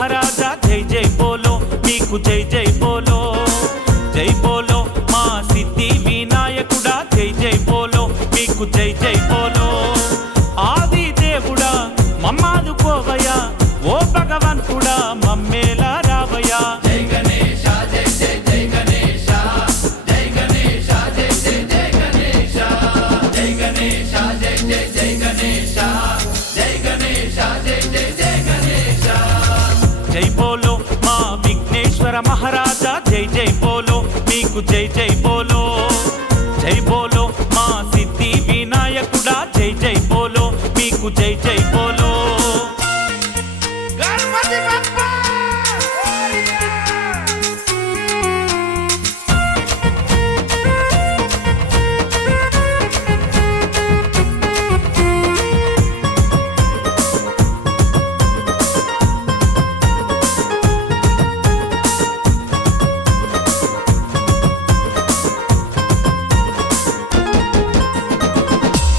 महाराजा जय जय बोलो मीकु जय जय बोलो मा सिद्धि विनायकुड़ा जय जय बोलो मीकु जय जय बोलो आदि देवुड़ा मम्मादुकोवया ओ भगवंतुड़ा मम्मेला रावया जय गणेश जय जय जय गणेश जय गणेश जय जय जय गणेश जय गणेश जय जय जय गणेश जय गणेश जय जय जय गणेश जय बोलो मां विघ्नेश्वर महाराजा जय जय बोलो मीकु जय जय बोलो मां सिद्धि विनायकुड़ा जय जय बोलो मीकु जय जय बोलो गणपति बप्पा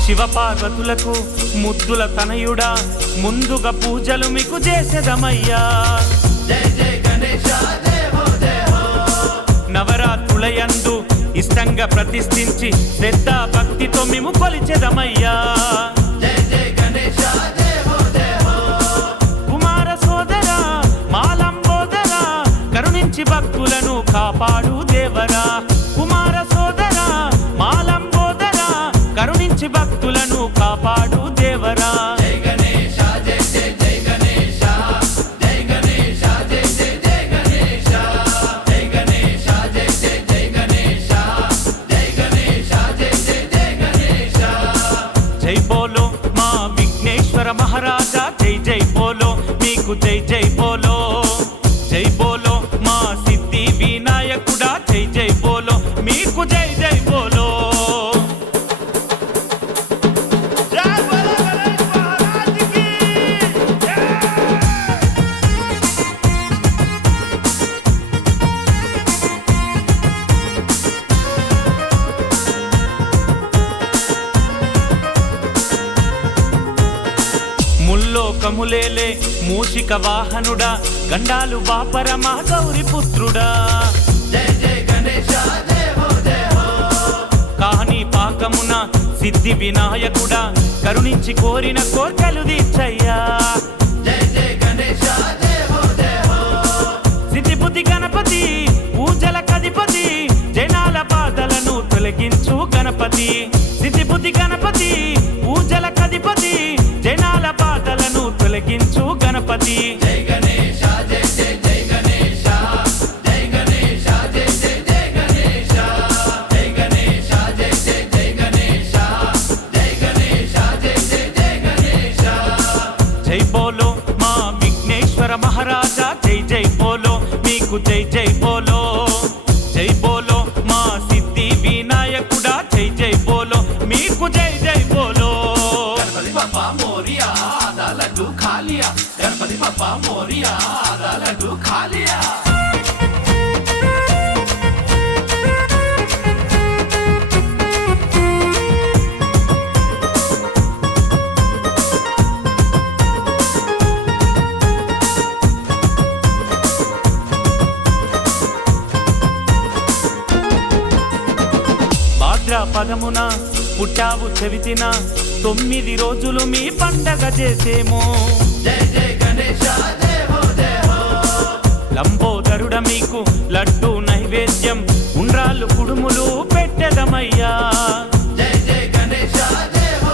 శివ పార్వతులకు ముద్దుల తనయుడా ముందుగా పూజలు మీకు చేసేదమయ్యా जय जय गणेश जय हो నవరాత్రులయందు ఇష్టంగా ప్రతిష్ఠించి శ్రద్ధ భక్తితో మేము కొలిచెదమయ్యా जय जय गणेश जय हो కుమార సోదర మాలంబోదర కరుణించి భక్తులను కాపాడు దేవరా కుమార సోదర మాలంబోదర కరుణించి భక్తులను కాపాడు దేవరా जय गणेश जय जय जय गणेश जय गणेश जय जय जय गणेश जय गणेश जय जय जय गणेश जय गणेश जय जय जय गणेश जय बोलो मां विघ्नेश्वर महाराजा जय जय बोलो मीकु जय जय बोलो मां सिद्धि विनायकुड़ा जय जय बोलो मीकु जय जय बोलो जय बोलो गणेश महाराज की जय ముల్లోకములేలే మూషిక వాహనుడా గండాలు బాపరమా గౌరి పుత్రుడా जय जय गणेश जय हो కాని పాకమున సిద్ధి వినాయకుడా కరుణించి కోరిన కోర్కెలు తీర్చయ్యా जय जय गणेश जय हो సిద్ధి బుద్ధి గణపతి పూజల కధిపతి జనాల బాధలను తొలగించు గణపతి సిద్ధి బుద్ధి గణపతి పూజల కధిపతి జనాల బాధలను తొలగించు గణపతి जय गणेश जय जय जय गणेश जय गणेश जय जय जय गणेश जय गणेश जय जय जय गणेश जय गणेश जय जय जय गणेश जय बोलो मां विघ्नेश्वर महाराजा जय जय बोलो मीकु जय जय बोलो मां सिद्धि विनायकुड़ा जय जय बोलो मीकु जय जय बोलो गणपति बप्पा मोरिया आधा लड्डू खा लिया गणपति बप्पा मोरिया आधा लड्डू खा लिया భాద్రపదమున పుట్టావు చెవితిన 9 రోజులు మీ పండగ చేసేమో जय जय गणेश जय हो లంబోదరుడ మీకు లడ్డు నైవేద్యం ఉండ్రాళ్ళు కుడుములు పెట్టెదమయ్యా जय जय गणेश जय हो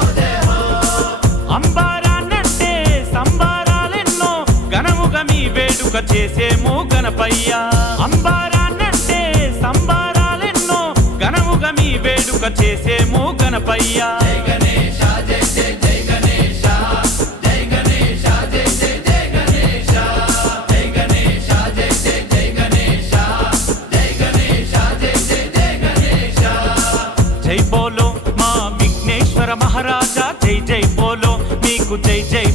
అంబారాన్నంటే సంబారాలెన్నో ఘనముగా మీ వేడుక చేసేమో గణపయ్యా అంబారాన్నంటే సంబారాలెన్నో ఘనముగా మీ వేడుక చేసేమో గణపయ్యా जय गणेश जय जय जय गणेश जय गणेश जय जय जय गणेश जय गणेश जय जय जय गणेश जय गणेश जय जय जय गणेश जय बोलो मां विघ्नेश्वर महाराजा जय जय बोलो मीकु जय जय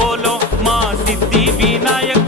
बोलो मां सिद्धि विनायक